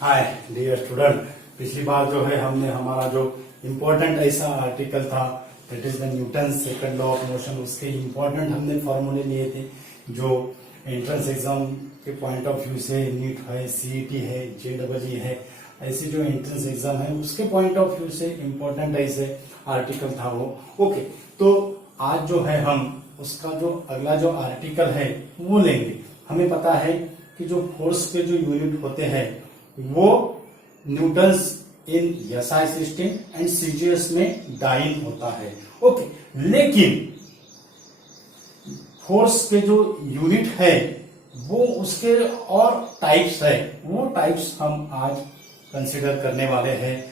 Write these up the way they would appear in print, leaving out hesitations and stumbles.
Hi dear student, पिछली बार जो है हमने हमारा जो इम्पोर्टेंट ऐसा आर्टिकल था that is the Newton second law of motion, उसके इम्पोर्टेंट हमने फॉर्मूले लिए थे जो एंट्रेंस एग्जाम के पॉइंट ऑफ व्यू से नीट है, सीईटी है, जेईई है, ऐसी जो एंट्रेंस एग्जाम है उसके पॉइंट ऑफ व्यू से इम्पोर्टेंट ऐसे आर्टिकल था वो। ओके, तो आज जो है हम उसका जो अगला जो आर्टिकल है वो लेंगे। हमें पता है कि जो फोर्स के जो यूनिट होते हैं वो Newton's in SI system and CGS में डाइन होता है। ओके, लेकिन फोर्स के जो यूनिट है वो उसके और टाइप्स है, वो टाइप्स हम आज कंसिडर करने वाले हैं।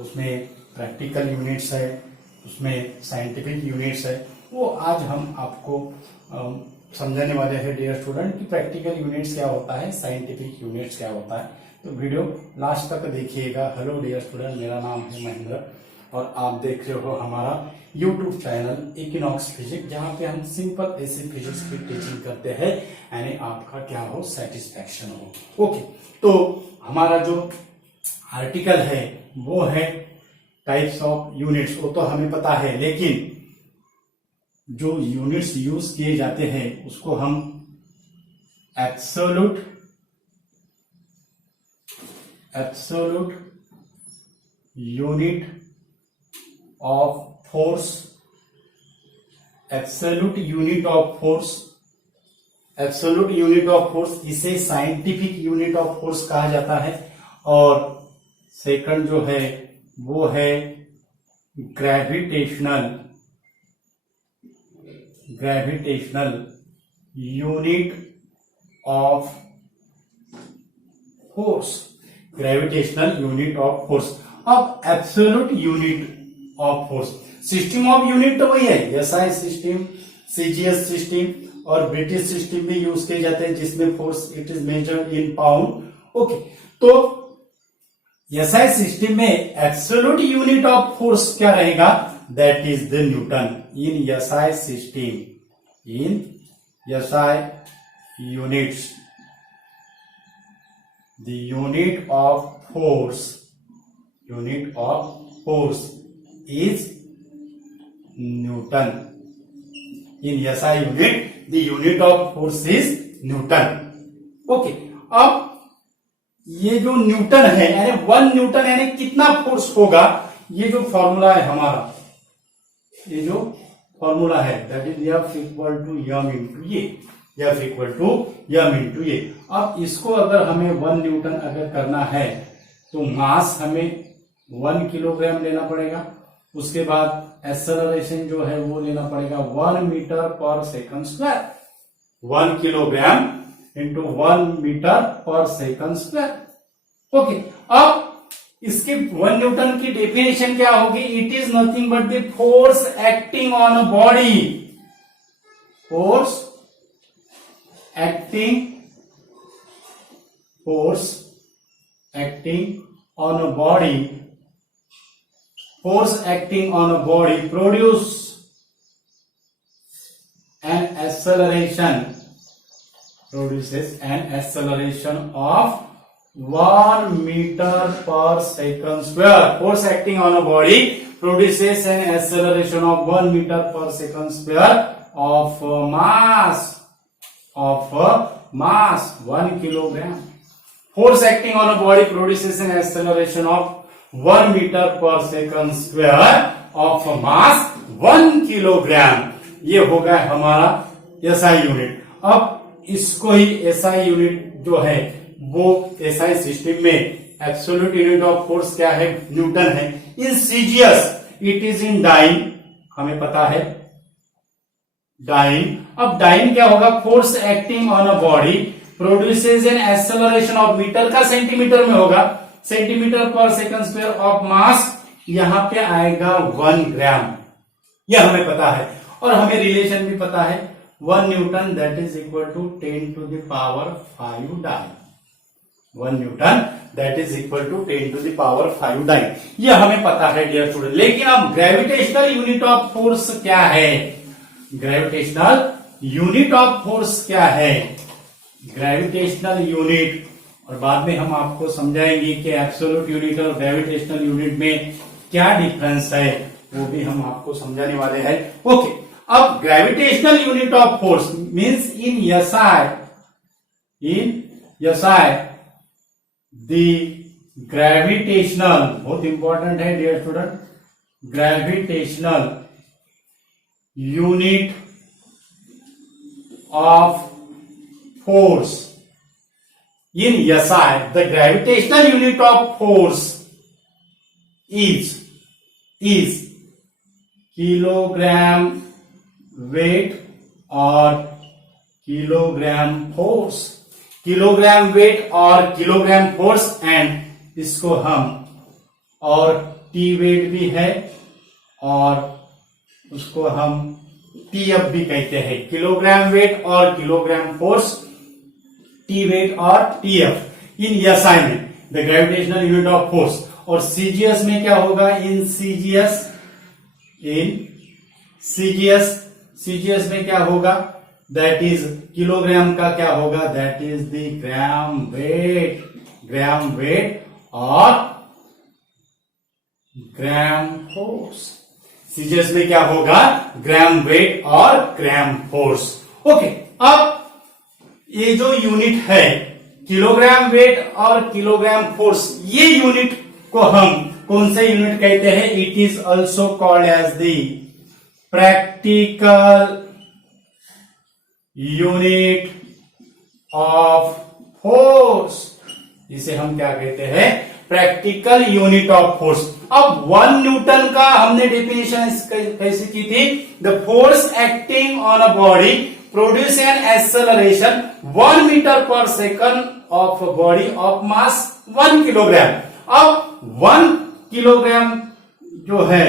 उसमें प्रैक्टिकल यूनिट्स है, उसमें साइंटिफिक यूनिट्स है, वो आज हम आपको समझाने वाले हैं डियर स्टूडेंट कि प्रैक्टिकल यूनिट्स क्या होता है, साइंटिफिक यूनिट्स क्या होता है। तो वीडियो लास्ट तक देखिएगा। हेलो डियर स्टूडेंट, मेरा नाम है महेंद्र और आप देख रहे हो हमारा यूट्यूब चैनल इक्विनॉक्स फिजिक्स, जहां पे हम सिंपल ऐसे फिजिक्स की टीचिंग करते हैं, यानी आपका क्या हो, सेटिस्फैक्शन हो। ओके, तो हमारा जो आर्टिकल है वो है टाइप्स ऑफ यूनिट्स, वो तो हमें पता है, लेकिन जो यूनिट्स यूज किए जाते हैं उसको हम absolute unit of force, absolute unit of force, इसे साइंटिफिक यूनिट ऑफ फोर्स कहा जाता है। और सेकंड जो है वो है gravitational unit of force, gravitational unit of force. अब absolute unit of force, system of unit तो वही है, एसआई सिस्टम, सीजीएस सिस्टम और ब्रिटिश सिस्टम भी यूज किए जाते हैं जिसमें force it is measured in pound. Okay, तो एसआई सिस्टम में एब्सोल्यूट यूनिट ऑफ फोर्स क्या रहेगा, that is the Newton. In SI system, in SI units, the unit of force is Newton. In SI unit, the unit of force is Newton. Okay, अब ये जो Newton है यानी 1 Newton यानी कितना force होगा, ये जो फॉर्मूला है हमारा, ये जो फॉर्मूला है that is F equal to m into ये, F equal to m into ये। अब इसको अगर हमें 1 न्यूटन अगर करना है तो मास हमें 1 किलोग्राम लेना पड़ेगा, उसके बाद एक्सेलरेशन जो है वो लेना पड़ेगा 1 मीटर पर second square. 1 kilogram into 1 metre पर सेकंड स्क्वायर। ओके, अब इसकी 1 न्यूटन की डेफिनेशन क्या होगी, it is nothing but the force acting on a body, force acting on a body, produce an acceleration of 1 meter per second square. Force acting on a body produces an acceleration of 1 meter per second square of mass 1 kilogram. Force acting on a body produces an acceleration of 1 meter per second square of mass 1 kilogram. ये होगा हमारा SI unit. अब इसको ही SI unit जो है वो SI system में absolute unit of force क्या है, न्यूटन है। In CGS it is in dyne, हमें पता है डाइन। अब डाइन क्या होगा, force acting on a body produces an acceleration of, metre का सेंटीमीटर में होगा, सेंटीमीटर पर सेकंड स्क्वायर ऑफ मास, यहां पे आएगा 1 ग्राम, यह हमें पता है। और हमें रिलेशन भी पता है 1 newton that is equal to 10 to the power 5 dyne. 1 newton that is equal to 10 to the power 5 dyne, यह हमें पता है डियर स्टूडेंट। लेकिन अब ग्रेविटेशनल यूनिट ऑफ फोर्स क्या है, ग्रेविटेशनल यूनिट ऑफ फोर्स क्या है, ग्रेविटेशनल यूनिट और बाद में हम आपको समझाएंगे कि एब्सोल्यूट यूनिट और ग्रेविटेशनल यूनिट में क्या डिफरेंस है, वो भी हम आपको समझाने वाले हैं। ओके, अब gravitational unit of force means in SI the gravitational, बहुत इंपॉर्टेंट है dear student, gravitational unit of force in SI, the gravitational unit of force is kilogram weight or kilogram force, kilogram weight और kilogram force, and इसको हम और T wait भी है और उसको हम टीएफ भी कहते हैं, किलोग्राम वेट और किलोग्राम फोर्स, टी वेट और टीएफ इन एसआई में the gravitational unit of force. और सीजीएस में क्या होगा, इन सीजीएस में क्या होगा, दैट इज किलोग्राम का क्या होगा, that is the gram weight और ग्राम फोर्स। सीजीएस में क्या होगा, ग्राम वेट और ग्राम फोर्स। ओके, अब ये जो यूनिट है किलोग्राम वेट और किलोग्राम फोर्स, ये यूनिट को हम कौन से यूनिट कहते हैं, it is also called as the practical unit of force. इसे हम क्या कहते हैं, प्रैक्टिकल यूनिट ऑफ फोर्स। अब 1 न्यूटन का हमने डेफिनेशन कैसे की थी, the force acting on a body produce an acceleration 1 metre पर second of body of mass 1 kilogram. अब 1 किलोग्राम जो है,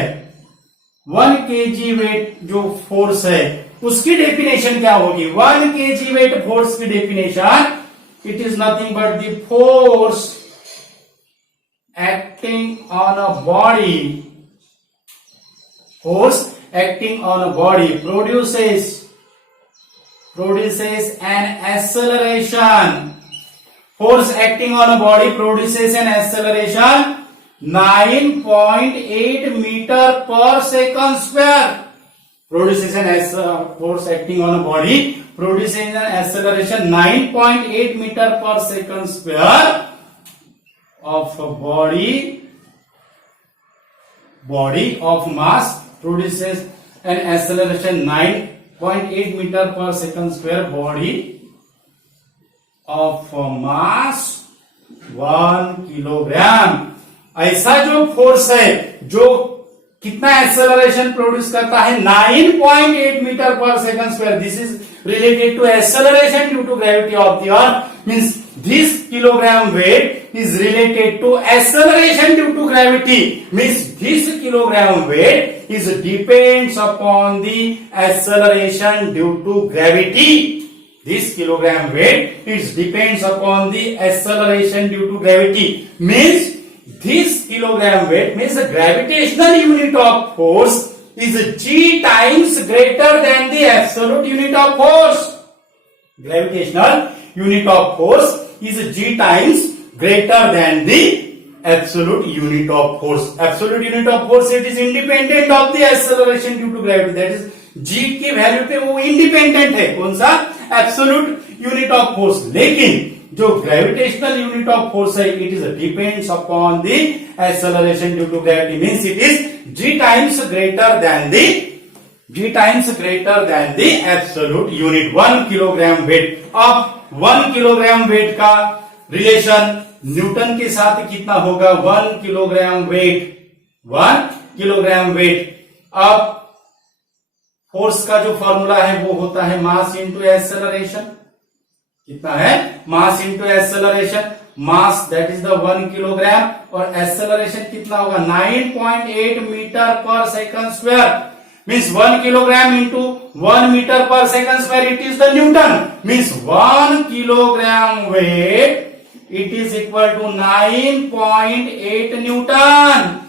1 केजी वेट जो फोर्स है, उसकी डेफिनेशन क्या होगी, 1 केजी वेट फोर्स की definition, it is nothing but the force acting on a body, force acting on a body produces an acceleration, force acting on a body produces an acceleration 9.8 meter per second square, produces an force acting on a body produces an acceleration 9.8 meter per second square of a body of mass produces an acceleration 9.8 meter per second square, body of mass 1 kilogram. ऐसा जो force है जो कितना acceleration produce करता है, 9.8 metre पर second square, this is related to acceleration due to gravity of the earth, means this kilogram weight is related to acceleration due to gravity, means this kilogram weight is depends upon the acceleration due to gravity, this kilogram weight is depends upon the acceleration due to gravity, means this kilogram weight means the gravitational unit of force is g times greater than the absolute unit of force. Gravitational unit of force is g times greater than the absolute unit of force. Absolute unit of force, it is independent of the acceleration due to gravity. That is g की value पे वो independent है, कौन सा, absolute unit of force. लेकिन जो gravitational unit of force है, it is depends upon the acceleration due to gravity, means it is g times greater than the absolute unit 1 kilogram weight. अब 1 kilogram weight का relation newton के साथ कितना होगा, 1 kilogram weight. अब force का जो फॉर्मूला है वो होता है मास इंटू एक्सेलरेशन, कितना है, mass into acceleration, mass that is the 1 kilogram, और एक्सेलरेशन कितना होगा, 9.8 मीटर पर second square, means 1 kilogram into 1 metre पर second square, it is the newton, means 1 kilogram weight it is equal to 9.8 newton.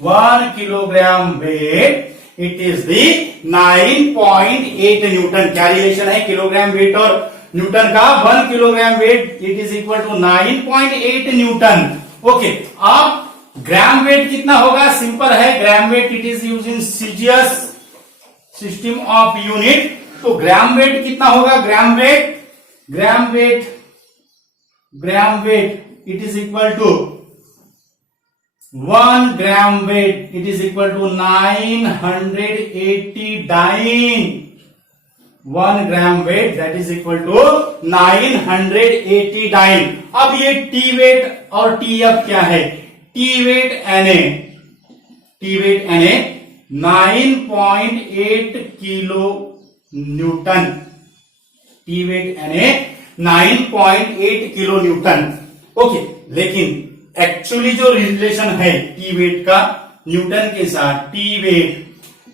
1 kilogram weight it is the 9.8 newton. क्या relation है kilogram weight और newton का 1 kilogram weight it is equal to 9.8 Newton. Okay, अब gram weight कितना होगा? Simple है, gram weight it is use in CGS system of unit. तो gram weight कितना होगा? Gram weight it is equal to 1 gram weight it is equal to 980 dyne. 1 gram weight that is equal to 980 dyne. अब ये T weight और T F क्या है? T weight N A 9.8 kilo newton. T weight N A 9.8 kilo Newton. Okay, लेकिन actually जो relation है T weight का newton के साथ, T weight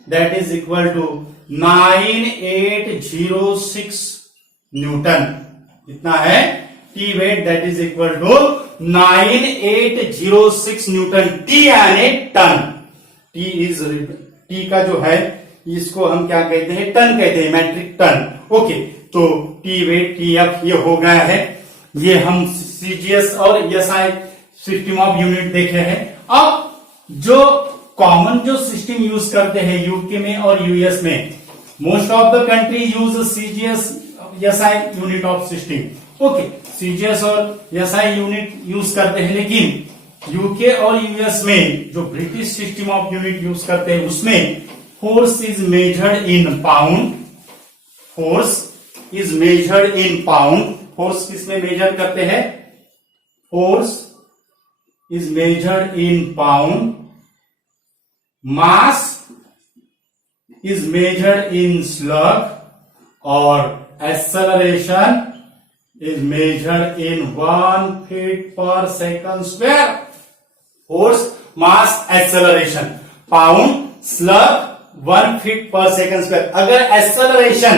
that is equal to 9806 newton. कितना है? T weight that is equal to 9806 newton. T यानी ton. T का जो है इसको हम क्या कहते हैं? टन कहते हैं, मैट्रिक टन। ओके, तो टी वेट टी एफ ये हो गया है। ये हम सीजीएस और एसआई सिस्टम ऑफ यूनिट देखे हैं। अब जो कॉमन जो सिस्टम यूज करते हैं यूके में और यूएस में, most of the country use CGS SI unit of system. Okay, CGS और एसआई यूनिट यूज करते हैं, लेकिन यूके और यूएस में जो British system of unit use करते हैं उसमें force is measured in pound. Force किसमें मेजर करते हैं? Force is measured in pound, mass is measured in slug, और acceleration is measured in 1 feet per second square. Force, mass, acceleration, pound, slug, 1 feet per second square. अगर acceleration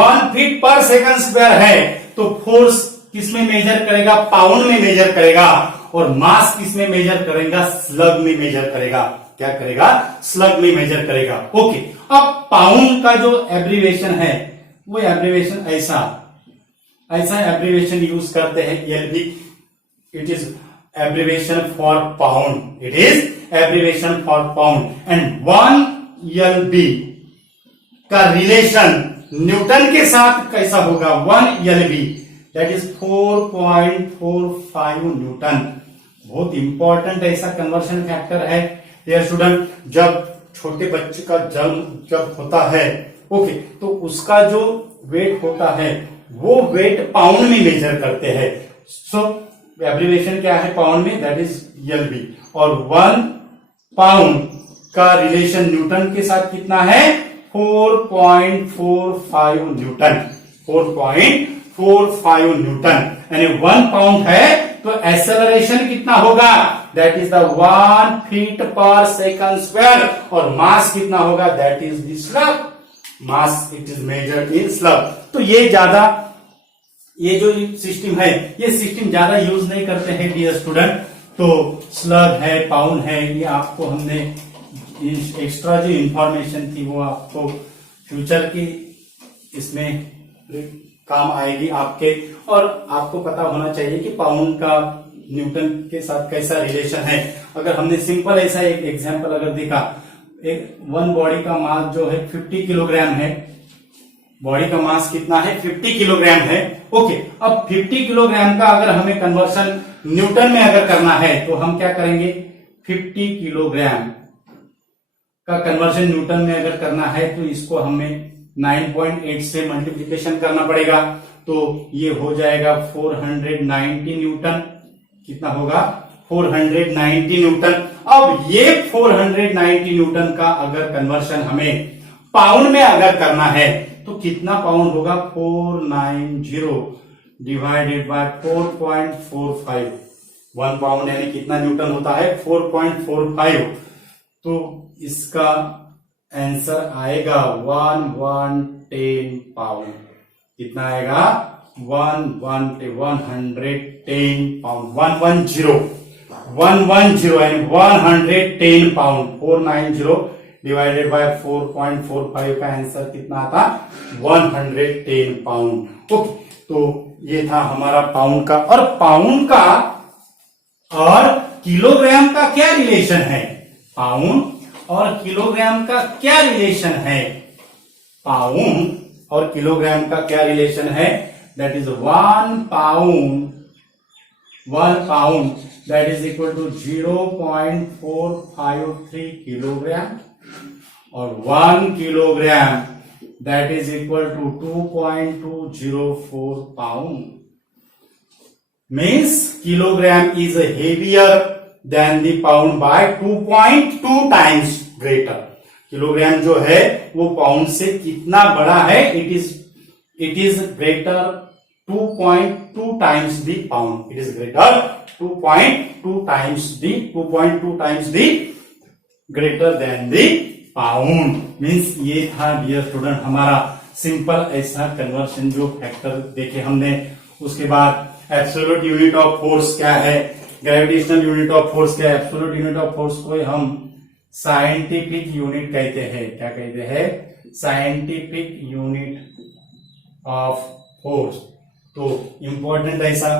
1 feet per second square है तो force किसमें major करेगा? Pound में major करेगा। और मास किसमें मेजर करेगा? स्लग में मेजर करेगा। क्या करेगा? स्लग में मेजर करेगा। ओके, अब पाउंड का जो एब्रीवेशन है वो एब्रीवेशन ऐसा एब्रीवेशन यूज करते हैं, LB. It is abbreviation for pound. It is abbreviation for pound. And 1 LB का रिलेशन न्यूटन के साथ कैसा होगा? 1 एलबी दैट इज 4.45 न्यूटन। बहुत इंपॉर्टेंट ऐसा कन्वर्शन फैक्टर है डियर स्टूडेंट। जब छोटे बच्चे का जन्म जब होता है, ओके, तो उसका जो वेट होता है वो वेट पाउंड में मेजर करते हैं। सो एब्रीवेशन क्या है पाउंड में? That is LB. और 1 पाउंड का रिलेशन न्यूटन के साथ कितना है? 4.45 न्यूटन। 4.45 न्यूटन। यानी 1 पाउंड है तो एक्सेलरेशन कितना होगा? दैट इज द 1 फीट पर सेकंड स्क्वायर। और मास कितना होगा? That is the slug. Mass it is measured in slug. तो ये जो सिस्टम है ये सिस्टम ज्यादा यूज नहीं करते हैं डियर स्टूडेंट। तो स्लग है, पाउंड है, ये आपको हमने एक्स्ट्रा जो इंफॉर्मेशन थी वो आपको फ्यूचर की इसमें काम आएगी आपके। और आपको पता होना चाहिए कि पाउंड का न्यूटन के साथ कैसा रिलेशन है। अगर हमने सिंपल ऐसा एक एग्जांपल अगर देखा, एक वन बॉडी का मास जो है 50 किलोग्राम है। बॉडी का मास कितना है? 50 किलोग्राम है। ओके, अब 50 किलोग्राम का अगर हमें कन्वर्शन न्यूटन में अगर करना है तो हम क्या करेंगे? 50 किलोग्राम का कन्वर्शन न्यूटन में अगर करना है तो इसको हमें 9.8 से मल्टीप्लीकेशन करना पड़ेगा। तो ये हो जाएगा 490 न्यूटन। कितना होगा? 490 न्यूटन। अब ये 490 न्यूटन का अगर कन्वर्शन हमें पाउंड में अगर करना है तो कितना पाउंड होगा? 490 डिवाइडेड बाय 4.45। 1 पाउंड यानी कितना न्यूटन होता है? 4.45। तो इसका आंसर आएगा 110 पाउंड। कितना आएगा? 110 पाउंड। 110 यानी 110 पाउंड। 490 डिवाइडेड बाय 4.45 का आंसर कितना आता? 110 पाउंड। ओके, तो ये था हमारा पाउंड का, और पाउंड का और किलोग्राम का क्या रिलेशन है? पाउंड और किलोग्राम का क्या रिलेशन है? पाउंड और किलोग्राम का क्या रिलेशन है? That is 1 pound that is equal to 0.453 kilogram, और 1 kilogram that is equal to 2.204 pound. Means kilogram is heavier than the pound by 2.2 times greater. Kilogram जो है वो पाउंड से कितना बड़ा है? It is greater 2.2 times the pound. It is greater 2.2 times the greater than the pound. Means ये था dear student हमारा सिंपल ऐसा कन्वर्शन जो फैक्टर देखे हमने। उसके बाद एब्सोल्यूट यूनिट ऑफ फोर्स क्या है, ग्रेविटेशनल यूनिट ऑफ फोर्स क्या है। एब्सोल्यूट यूनिट ऑफ फोर्स को हम साइंटिफिक यूनिट कहते हैं। क्या कहते हैं? Scientific unit of force. तो इंपॉर्टेंट ऐसा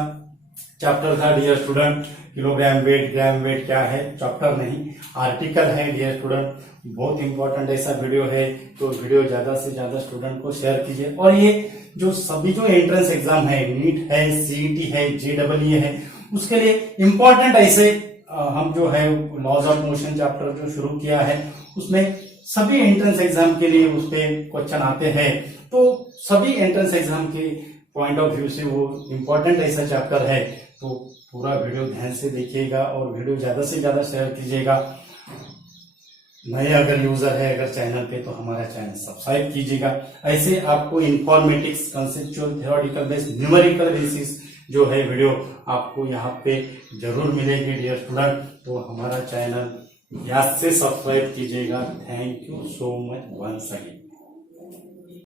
चैप्टर था dear student. Kilogram weight, gram weight क्या है, चैप्टर नहीं आर्टिकल है डियर स्टूडेंट। बहुत इंपॉर्टेंट ऐसा वीडियो है, तो वीडियो ज्यादा से ज्यादा स्टूडेंट को शेयर कीजिए। और ये जो सभी जो एंट्रेंस एग्जाम है, नीट है, सीईटी है, जेईई है, उसके लिए इंपॉर्टेंट ऐसे हम जो है लॉज ऑफ मोशन चैप्टर जो शुरू किया है, उसमें सभी एंट्रेंस एग्जाम के लिए उस पे क्वेश्चन आते हैं। तो सभी एंट्रेंस एग्जाम के पॉइंट ऑफ व्यू से वो इंपॉर्टेंट ऐसा चैप्टर है। तो पूरा वीडियो ध्यान से देखिएगा और वीडियो ज्यादा से ज्यादा शेयर कीजिएगा। नए अगर यूजर है अगर चैनल पे, तो हमारा चैनल सब्सक्राइब कीजिएगा। ऐसे आपको informatics, conceptual, theoretical based, numerical basis जो है वीडियो आपको यहाँ पे जरूर मिलेगी डियर स्टूडेंट। तो हमारा चैनल याद से सब्सक्राइब कीजिएगा। Thank you so much once again.